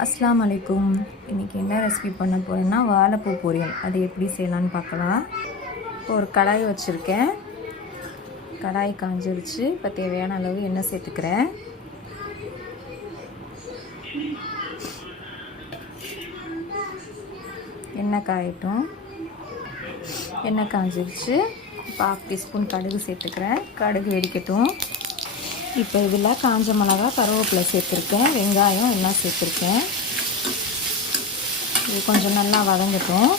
அஸ்ஸலாமு அலைக்கும். இன்றைக்கி என்ன ரெசிபி பண்ண போகிறேன்னா வாழைப்பூ பொரியல். அது எப்படி செய்யலான்னு பார்க்கலாம். இப்போ ஒரு கடாய் வச்சுருக்கேன். கடாய் காஞ்சிருச்சு. இப்போ தேவையான அளவு எண்ணெய் சேர்த்துக்கிறேன். எண்ணெய் காயட்டும். எண்ணெய் காஞ்சிருச்சு. இப்போ 1/2 டீஸ்பூன் கடுகு சேர்த்துக்கிறேன். கடுகு வெடிக்கட்டும். இப்போ இதில் காஞ்ச மிளகா, கருவேப்பிலை சேர்த்துருக்கேன், வெங்காயம் எல்லாம் சேர்த்துருக்கேன். இது கொஞ்சம் நல்லா வதங்கட்டும்.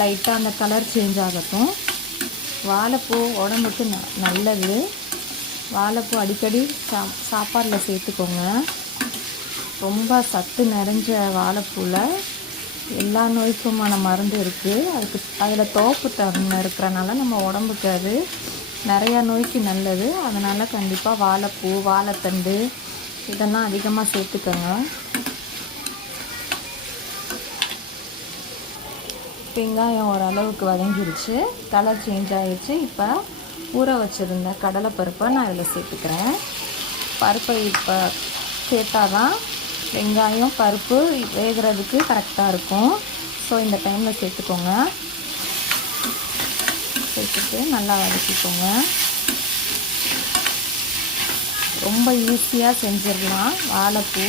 லைட்டாக அந்த கலர் சேஞ்ச் ஆகட்டும். வாழைப்பூ உடம்புக்கு நல்லது. வாழைப்பூ அடிக்கடி சாப்பாடில் சேர்த்துக்கோங்க. ரொம்ப சத்து நிறைஞ்ச வாழைப்பூவில் எல்லா நோய்க்குமான மருந்து இருக்குது. அதில் தோப்பு தன்மை இருக்கிறனால நம்ம உடம்புக்கு அது நிறையா நோய்க்கு நல்லது. அதனால் கண்டிப்பாக வாழைப்பூ, வாழைத்தண்டு இதெல்லாம் அதிகமாக சேர்த்துக்கோங்க. வெங்காயம் ஓரளவுக்கு வதங்கிருச்சு, கலர் சேஞ்ச் ஆகிடுச்சு. இப்போ ஊற வச்சுருந்த கடலைப்பருப்பை நான் இதில் சேர்த்துக்கிறேன். பருப்பை இப்போ சேர்த்தா தான் வெங்காயம் பருப்பு வேகிறதுக்கு கரெக்டாக இருக்கும். ஸோ இந்த டைமில் சேர்த்துக்கோங்க. சேர்த்துட்டு நல்லா வதக்கிக்கோங்க. ரொம்ப ஈஸியாக செஞ்சிடலாம் வாழைப்பூ.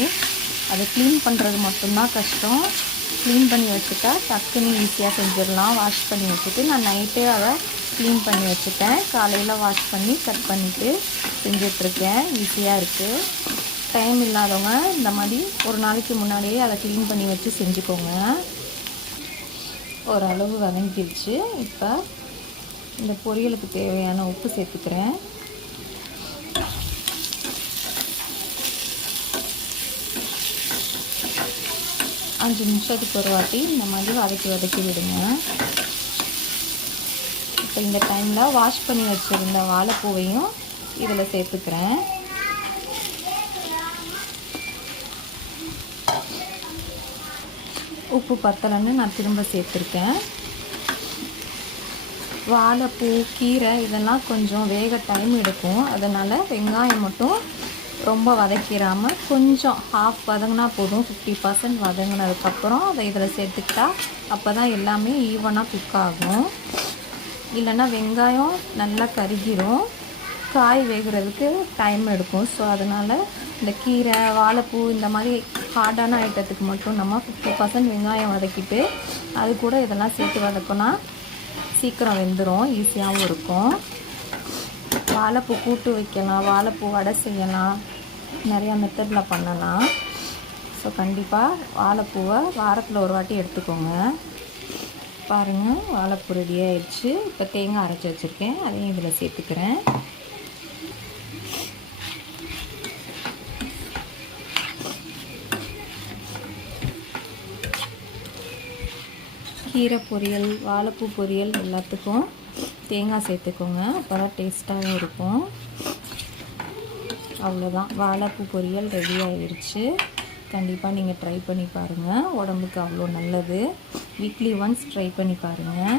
அதை க்ளீன் பண்ணுறது மட்டும்தான் கஷ்டம். க்ளீன் பண்ணி வச்சுட்டா டக்குன்னு ஈஸியாக செஞ்சிடலாம். வாஷ் பண்ணி வச்சுட்டு நான் நைட்டே அதை க்ளீன் பண்ணி வச்சுட்டேன். காலையில் வாஷ் பண்ணி கட் பண்ணிவிட்டு செஞ்சிட்ருக்கேன். ஈஸியாக இருக்குது. டைம் இல்லாதவங்க இந்த மாதிரி ஒரு நாளைக்கு முன்னாடியே அதை க்ளீன் பண்ணி வச்சு செஞ்சுக்கோங்க. ஓரளவு வதங்கிடுச்சு. இப்போ இந்த பொரியலுக்கு தேவையான உப்பு சேர்த்துக்கிறேன். அஞ்சு நிமிஷத்துக்கு ஒரு வாட்டி இந்த மாதிரி வதக்கி விடுங்க. இப்போ இந்த டைமில் வாஷ் பண்ணி வச்சுருந்த வாழைப்பூவையும் இதில் சேர்த்துக்கிறேன். உப்பு பத்தலைன்னு நான் திரும்ப சேர்த்துருக்கேன். வாழைப்பூ, கீரை இதெல்லாம் கொஞ்சம் வேக டைம் எடுக்கும். அதனால் வெங்காயம் மட்டும் ரொம்ப வதக்கிடாமல் கொஞ்சம் ஹாஃப் வதங்கினா போதும். 50% வதங்கினதுக்கப்புறம் அதை இதில் சேர்த்துக்கிட்டா அப்போ தான் எல்லாமே ஈவனாக குக் ஆகும். இல்லைன்னா வெங்காயம் நல்லா கருகிடும், காய் வேகிறதுக்கு டைம் எடுக்கும். ஸோ அதனால் இந்த கீரை, வாழைப்பூ இந்த மாதிரி ஹார்டான ஐட்டத்துக்கு மட்டும் நம்ம 50% வெங்காயம் வதக்கிட்டு அது கூட இதெல்லாம் சேர்த்து வதக்கினா சீக்கிரம் வெந்துடும், ஈஸியாகவும் இருக்கும். வாழைப்பூ கூட்டு வைக்கலாம், வாழைப்பூ வடை செய்யலாம், நிறையா மெத்தடில் பண்ணலாம். ஸோ கண்டிப்பாக வாழைப்பூவை வாரத்தில் ஒரு வாட்டி எடுத்துக்கோங்க. பாருங்கள், வாழைப்பூ ரெடி ஆயிடுச்சு. இப்போ தேங்காய் அரைச்சி வச்சுருக்கேன், அதையும் இதில் சேர்த்துக்கிறேன். கீரை பொரியல், வாழைப்பூ பொரியல் எல்லாத்துக்கும் தேங்காய் சேர்த்துக்கோங்க. அப்போ தான் டேஸ்ட்டாகவும் இருக்கும். அவ்வளோதான், வாழைப்பூ பொரியல் ரெடி ஆகிடுச்சு. கண்டிப்பாக நீங்கள் ட்ரை பண்ணி பாருங்கள். உடம்புக்கு அவ்வளோ நல்லது. வீக்லி ஒன்ஸ் ட்ரை பண்ணி பாருங்கள்.